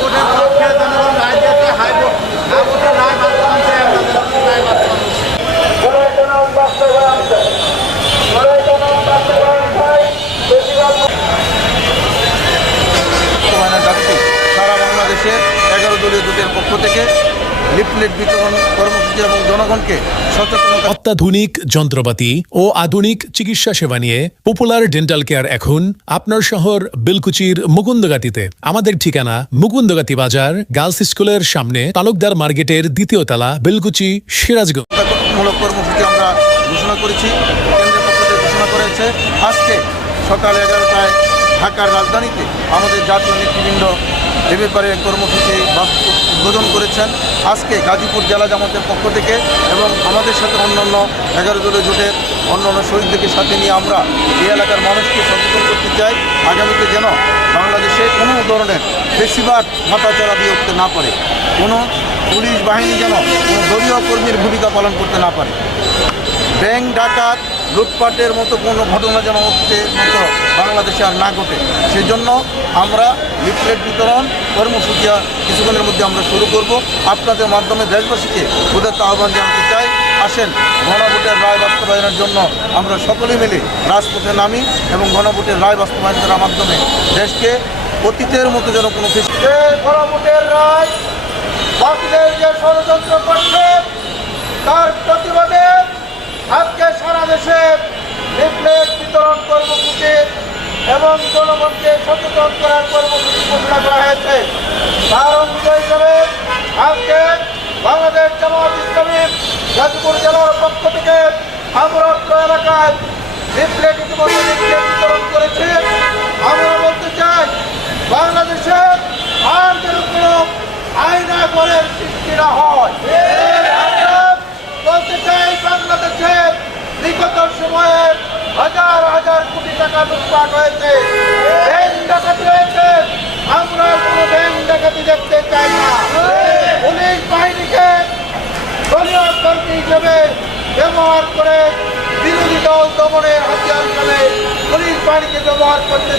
ভোটের পক্ষে জনগণ রায় দিয়েছে, হাই ভোট না ভোটের রায় বাস্তবায়ন চাই, আমরা রায় বাস্তবায়ন চাই। সারা বাংলাদেশের 11 দলীয় জোটের পক্ষ থেকে লিফলেট বিতরণ কর্মসূচি এবং জনগণকে সচেতন। অত্যাধুনিক যন্ত্রপাতি ও আধুনিক চিকিৎসা সেবা নিয়ে পপুলার ডেন্টাল কেয়ার এখন আপনার শহর বেলকুচির মুকুন্দগাতিতে। আমাদের ঠিকানা মুকুন্দগাতি বাজার, গার্লস স্কুলের সামনে, তালুকদার মার্কেটের 2য় তলা, বেলকুচি, সিরাজগঞ্জ। মূলক কর্মসূচি আমরা ঘোষণা করেছি, কেন্দ্রের পক্ষ থেকে ঘোষণা করেছে। আজকে সকাল 11টায় ঢাকার রাজধানীতে আমাদের জাতীয় নেতৃবৃন্দ এ ব্যাপারে কর্মসূচি উদ্বোধন করেছেন। আজকে গাজীপুর জেলা জামাতের পক্ষ থেকে এবং আমাদের সাথে অন্যান্য 11 দলীয় জোটের অন্যান্য শহীদদেরকে সাথে নিয়ে আমরা এই এলাকার মানুষকে সচেতন করতে চাই, আগামীতে যেন বাংলাদেশে কোনো ধরনের বেশিরভাগ মাথাচাড়া দিয়ে উঠতে না পারে, কোনো পুলিশ বাহিনী যেন কোনো দলীয় কর্মীর ভূমিকা পালন করতে না পারে, ব্যাংক ডাকাত লুটপাটের মতো কোনো ঘটনা যেন মতো বাংলাদেশে আর না ঘটে। সেজন্য আমরা লিফলেট বিতরণ কর্মসূচি কিছুক্ষণের মধ্যে আমরা শুরু করব। আপনাদের মাধ্যমে দেশবাসীকে উদাত্ত আহ্বান জানাতে চাই, আসেন গণভোটের রায় বাস্তবায়নের জন্য আমরা সকলে মিলে রাজপথে নামি এবং গণভোটের রায় বাস্তবায়ন করার মাধ্যমে দেশকে অতীতের মতো যেন কোনো গণভোটের রায় বাতিলের যে ষড়যন্ত্র করছে তার প্রতিবাদে আজকে সারা দেশে লিফলেট বিতরণ কর্মসূচি এবং জনগণকে সচেতন করার কর্মসূচি ঘোষণা করা হয়েছে। তার অংশ হিসাবে আজকে বাংলাদেশ জামাত ইসলামী গাজীপুর জেলার পক্ষ থেকে আমরা এলাকায় লিফলেট ইতিমধ্যে বিতরণ করেছি। আমরা বলতে চাই, বাংলাদেশে আর যেন কোনো আইনা ঘরের সৃষ্টি না হয়। বলতে চাই, বাংলাদেশে বিগত সময়ে হাজার হাজার কোটি টাকা লুটপাট হয়েছে, ব্যাংক ডাকাতি হয়েছে। আমরা কোনো ব্যাংক ডাকাতি দেখতে চাই না। পুলিশ বাহিনীকে দলীয় কর্মী হিসেবে ব্যবহার করে বিরোধী দল দমনের হাতিয়ার হিসেবে পুলিশ বাহিনীকে ব্যবহার করতে